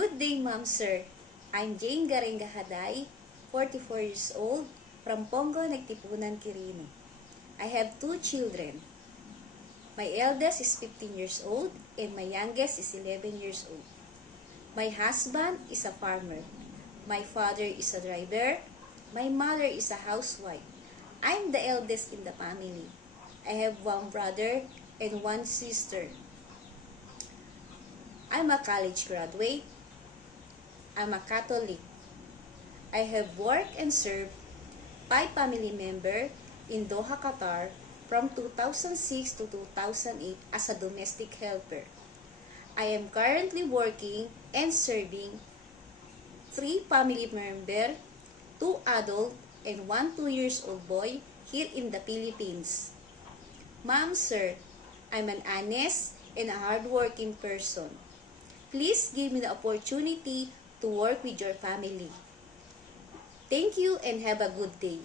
Good day, Ma'am Sir. I'm Jane Garenga Haday, 44 years old, from Pongo, Nagtipunan, Quirino. I have 2 children. My eldest is 15 years old and my youngest is 11 years old. My husband is a farmer. My father is a driver. My mother is a housewife. I'm the eldest in the family. I have 1 brother and 1 sister. I'm a college graduate. I'm a Catholic. I have worked and served 5 family members in Doha, Qatar from 2006 to 2008 as a domestic helper. I am currently working and serving 3 family members, 2 adult and 1 2-year-old boy here in the Philippines. Ma'am, Sir, I'm an honest and a hardworking person. Please give me the opportunity to work with your family. Thank you and have a good day.